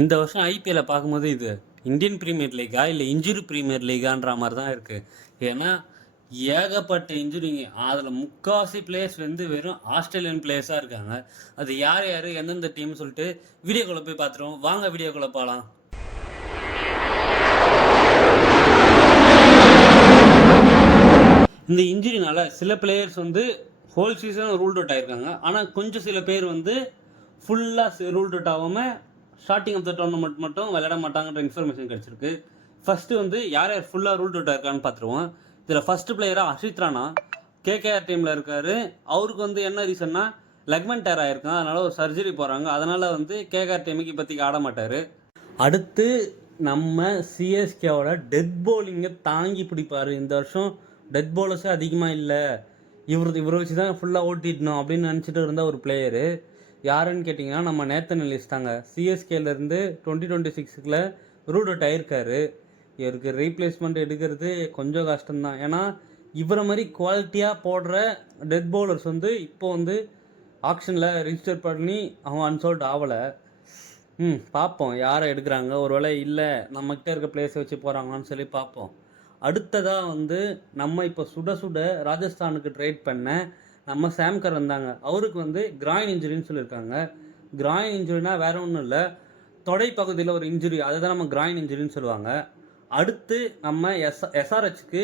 இந்த வருஷம் ஐபிஎல்லை பார்க்கும்போது இது இந்தியன் பிரீமியர் லீகா இல்லை இன்ஜுரி பிரீமியர் லீகான்ற மாதிரி தான் இருக்குது. ஏன்னா ஏகப்பட்ட இன்ஜுரிங்க. அதில் முக்கால்வாசி பிளேயர்ஸ் வந்து வெறும் ஆஸ்திரேலியன் பிளேயர்ஸாக இருக்காங்க. அது யார் யார் எந்தெந்த டீம்னு சொல்லிட்டு வீடியோக்குள்ளே போய் பார்த்துருவோம். வாங்க வீடியோக்குள்ளே போகலாம். இந்த இன்ஜுரினால சில பிளேயர்ஸ் வந்து ஹோல் சீசன் ரூல்ட் அவுட் ஆகிருக்காங்க. ஆனால் கொஞ்சம் சில பேர் வந்து ஃபுல்லாக ரூல்ட் அவுட் ஆகாமல் ஸ்டார்டிங் ஆஃப் த டோர்னமெண்ட் மட்டும் விளையாட மாட்டாங்கன்ற இன்ஃபர்மேஷன் கிடச்சிருக்கு. ஃபஸ்ட்டு வந்து யார் யார் ஃபுல்லாக ரூல்ட் அவுட் ஆயிருக்கான்னு பார்த்துருவோம். இதில் ஃபஸ்ட்டு பிளேயராக அஷித் ராணா கேகேஆர் டீமில் இருக்கார். அவருக்கு வந்து என்ன ரீசன்னா லெக்மெண்ட் டேர் ஆகிருக்கான், அதனால் ஒரு சர்ஜரி போகிறாங்க. அதனால் வந்து கேகேஆர் டீமுக்கு இப்போதைக்கு ஆட மாட்டார். அடுத்து நம்ம சிஎஸ்கேவோட டெத் பவுலிங்கை தாங்கி பிடிப்பார். இந்த வருஷம் டெத் பவுலர்ஸே அதிகமாக இல்லை, இவரை வச்சு தான் ஃபுல்லாக ஓட்டிடணும் அப்படின்னு நினச்சிட்டு இருந்த ஒரு பிளேயரு யாருன்னு கேட்டிங்கன்னா நம்ம நேத்தன் எல்லிஸ் தாங்க. சிஎஸ்கேலேருந்து 2026 ரூட் அவுட் ஆகிருக்காரு. இவருக்கு ரீப்ளேஸ்மெண்ட் எடுக்கிறது கொஞ்சம் கஷ்டம்தான். ஏன்னா இவரை மாதிரி குவாலிட்டியாக போடுற டெத் பவுலர்ஸ் வந்து இப்போ வந்து ஆக்ஷனில் ரிஜிஸ்டர் பண்ணி அவன் அன்சோல்ட் ஆகலை. பார்ப்போம் யாரை எடுக்கிறாங்க. ஒருவேளை இல்லை நம்மக்கிட்ட இருக்க பிளேஸை வச்சு போகிறாங்களான்னு சொல்லி பார்ப்போம். அடுத்ததாக வந்து நம்ம இப்போ சுட சுட ராஜஸ்தானுக்கு ட்ரேட் பண்ண நம்ம சாம்கர் வந்தாங்க. அவருக்கு வந்து கிராயின் இன்ஜுரின்னு சொல்லியிருக்காங்க. கிராயின் இன்ஜுரினா வேற ஒன்றும் இல்லை, தொடை பகுதியில் ஒரு இன்ஜுரி, அதுதான் நம்ம கிராயின் இன்ஜுரின்னு சொல்லுவாங்க. அடுத்து நம்ம எஸ்ஆர்ஹெச்சுக்கு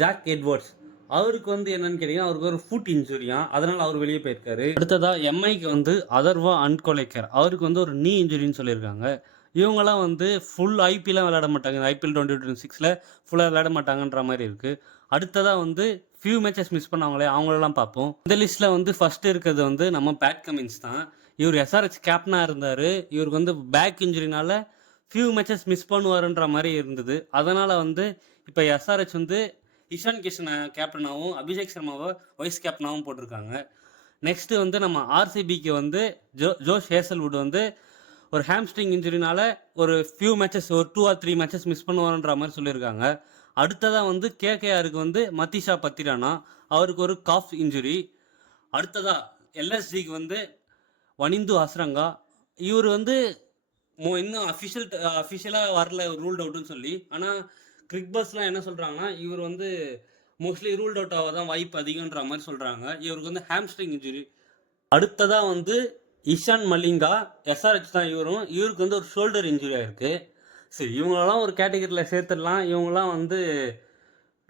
ஜாக் எட்வர்ட்ஸ், அவருக்கு வந்து என்னன்னு கேட்டிங்கன்னா அவருக்கு ஒரு ஃபுட் இன்ஜுரியா, அதனால் அவர் வெளியே போயிருக்காரு. அடுத்ததாக எம்ஐக்கு வந்து அதர்வா அன்கொலைக்கர், அவருக்கு வந்து ஒரு நீ இன்ஜுரின்னு சொல்லியிருக்காங்க. இவங்கெல்லாம் வந்து ஃபுல் ஐபிஎல்லாம் விளையாட மாட்டாங்க. ஐபிஎல் 2026 ஃபுல்லாக விளையாட மாட்டாங்கன்ற மாதிரி இருக்குது. அடுத்ததாக வந்து ஃபியூ மேட்சஸ் மிஸ் பண்ணாங்களே அவங்களெல்லாம் பார்ப்போம். இந்த லிஸ்ட்டில் வந்து ஃபஸ்ட்டு இருக்கிறது வந்து நம்ம பேட் கமின்ஸ் தான். இவர் எஸ்ஆர்ஹெச் கேப்டனாக இருந்தார். இவருக்கு வந்து பேக் இன்ஜுரினால ஃபியூ மேட்சஸ் மிஸ் பண்ணுவாருன்ற மாதிரி இருந்தது. அதனால் வந்து இப்போ எஸ்ஆர்ஹெச் வந்து இஷான் கிஷனை கேப்டனாகவும் அபிஷேக் சர்மாவை வைஸ் கேப்டனாகவும் போட்டிருக்காங்க. நெக்ஸ்ட்டு வந்து நம்ம ஆர்சிபிக்கு வந்து ஜோஷ் ஹேசல்வுட் வந்து ஒரு ஹாம்ஸ்ட்ரிங் இன்ஜுரினால ஒரு ஃபியூ மேட்சஸ், ஒரு 2 or 3 மேட்சஸ் மிஸ் பண்ணுவாருன்ற மாதிரி சொல்லியிருக்காங்க. அடுத்ததாக வந்து கேகேஆருக்கு வந்து மதிஷா பத்திரானா, அவருக்கு ஒரு காஃப் இன்ஜுரி. அடுத்ததாக எல்எஸ்ஜிக்கு வந்து வனிந்து ஹஸ்ரங்கா, இவர் வந்து இன்னும் அஃபிஷியலாக வரல ரூல்ட் அவுட்டுன்னு சொல்லி. ஆனால் கிரிக்பஸ்லாம் என்ன சொல்கிறாங்கன்னா இவர் வந்து மோஸ்ட்லி ரூல்ட் அவுட் ஆக தான் வாய்ப்பு அதிகன்ற மாதிரி சொல்கிறாங்க. இவருக்கு வந்து ஹாம்ஸ்ட்ரிங் இன்ஜுரி. அடுத்ததாக வந்து இஷான் மலிங்கா, எஸ்ஆர்ஹெச் தான் இவருக்கு வந்து ஒரு ஷோல்டர் இன்ஜுரி ஆகிருக்கு. சரி, இவங்களெல்லாம் ஒரு கேட்டகரியில் சேர்த்துடலாம். இவங்களாம் வந்து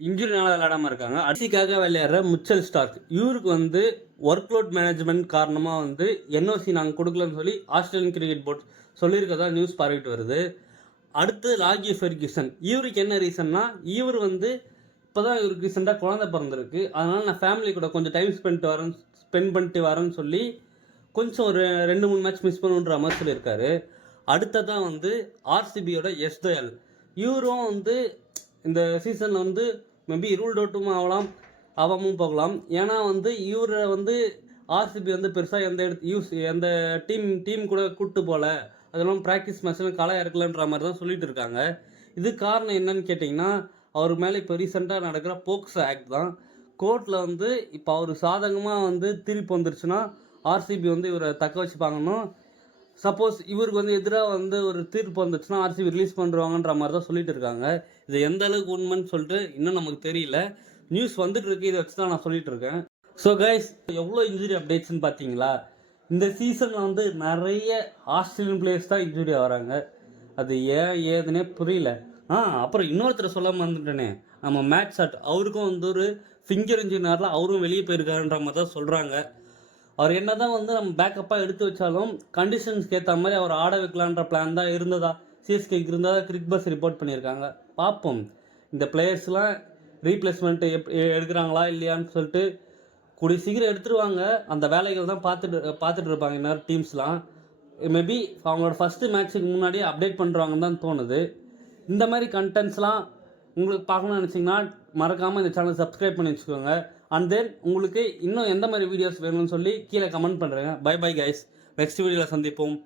இன்ஜுரினால விளையாடாமல் இருக்காங்க. அடிசிக்காக விளையாடுற மிச்சல் ஸ்டார்க், இவருக்கு வந்து ஒர்க் லோட் மேனேஜ்மெண்ட் காரணமாக வந்து என்ஓசி நாங்கள் கொடுக்கலன்னு சொல்லி ஆஸ்திரேலியன் கிரிக்கெட் போர்ட் சொல்லியிருக்கதா நியூஸ் பரவிட்டு வருது. அடுத்து லாகி ஃபெர்கியூசன், இவருக்கு என்ன ரீசன்னா இவர் வந்து இப்போ தான் இவருக்கு ரீசெண்டாக குழந்தை பிறந்திருக்கு, அதனால் நான் ஃபேமிலி கூட கொஞ்சம் டைம் ஸ்பெண்ட் பண்ணிட்டு வரேன்னு சொல்லி கொஞ்சம் ஒரு 2-3 மேட்ச் மிஸ் பண்ணுன்ற மாதிரி சொல்லியிருக்காரு. அடுத்ததான் வந்து ஆர்சிபியோட எஸ் தயால், இவரும் வந்து இந்த சீசனில் வந்து மேபி ரூல்ட் அவுட்டும் ஆகாமும் போகலாம். ஏன்னா வந்து இவரை வந்து ஆர்சிபி வந்து பெருசாக எந்த டீம் கூட கூப்பிட்டு போகல, அதெல்லாம் ப்ராக்டிஸ் மேட்ச்சில் களை இறக்கலன்ற மாதிரி தான் சொல்லிட்டு இருக்காங்க. இது காரணம் என்னன்னு கேட்டிங்கன்னா அவர் மேலே இப்போ ரீசெண்டாக நடக்கிற போக்சோ ஆக்ட் தான். கோர்ட்டில் வந்து இப்போ அவர் சாதகமாக வந்து தீர்ப்பு வந்துருச்சுன்னா ஆர்சிபி வந்து இவரை தக்க வச்சுப்பாங்கன்னு. சப்போஸ் இவருக்கு வந்து எதிராக வந்து ஒரு தீர்ப்பு வந்துச்சுன்னா ஆர்சிபி ரிலீஸ் பண்ணுறாங்கன்ற மாதிரி தான் சொல்லிட்டு இருக்காங்க. இது எந்த அளவுக்கு உண்மைன்னு சொல்லிட்டு இன்னும் நமக்கு தெரியல. நியூஸ் வந்துட்டு இருக்கு, இதை வச்சு தான் நான் சொல்லிட்டு இருக்கேன். ஸோ கைஸ், எவ்வளோ இன்ஜுரி அப்டேட்ஸ்ன்னு பார்த்தீங்களா? இந்த சீசனில் வந்து நிறைய ஆஸ்திரேலியன் பிளேயர்ஸ் தான் இன்ஜுரி ஆகிறாங்க. அது ஏதுன்னே புரியல. அப்புறம் இன்னொருத்தர் சொல்ல மறந்துட்டேனே, நம்ம மேட் ஷாட், அவருக்கும் வந்து ஒரு ஃபிங்கர் இன்ஜுரினால அவரும் வெளியே போயிருக்காருன்ற மாதிரி தான் சொல்கிறாங்க. அவர் என்ன தான் வந்து நம்ம பேக்கப்பாக எடுத்து வச்சாலும் கண்டிஷன்ஸ்க்கு ஏற்ற மாதிரி அவர் ஆட வைக்கலான்ற பிளான் தான் இருந்ததா சிஎஸ்கேக்கு இருந்ததா கிரிக்பஸ் ரிப்போர்ட் பண்ணியிருக்காங்க. பார்ப்போம் இந்த பிளேயர்ஸ்லாம் ரீப்ளேஸ்மெண்ட்டு எடுக்கிறாங்களா இல்லையான்னு சொல்லிட்டு. கூடிய சீக்கிரம் எடுத்துருவாங்க. அந்த வேலைகள் தான் பார்த்துட்டு இருப்பாங்க இன்னொரு டீம்ஸ்லாம். மேபி அவங்களோட ஃபஸ்ட்டு மேட்ச்சுக்கு முன்னாடியே அப்டேட் பண்ணுறாங்கன்னு தான் தோணுது. இந்த மாதிரி கண்டென்ட்ஸ்லாம் உங்களுக்கு பார்க்கணும்னு நினச்சிங்கன்னா மறக்காமல் இந்த சேனல் சப்ஸ்கிரைப் பண்ணி வச்சுக்கோங்க. அண்ட் தென் உங்களுக்கு இன்னும் எந்த மாதிரி வீடியோஸ் வேணும்னு சொல்லி கீழே கமெண்ட் பண்ணுறேங்க. பை பை கைஸ், நெக்ஸ்ட் வீடியோவில் சந்திப்போம்.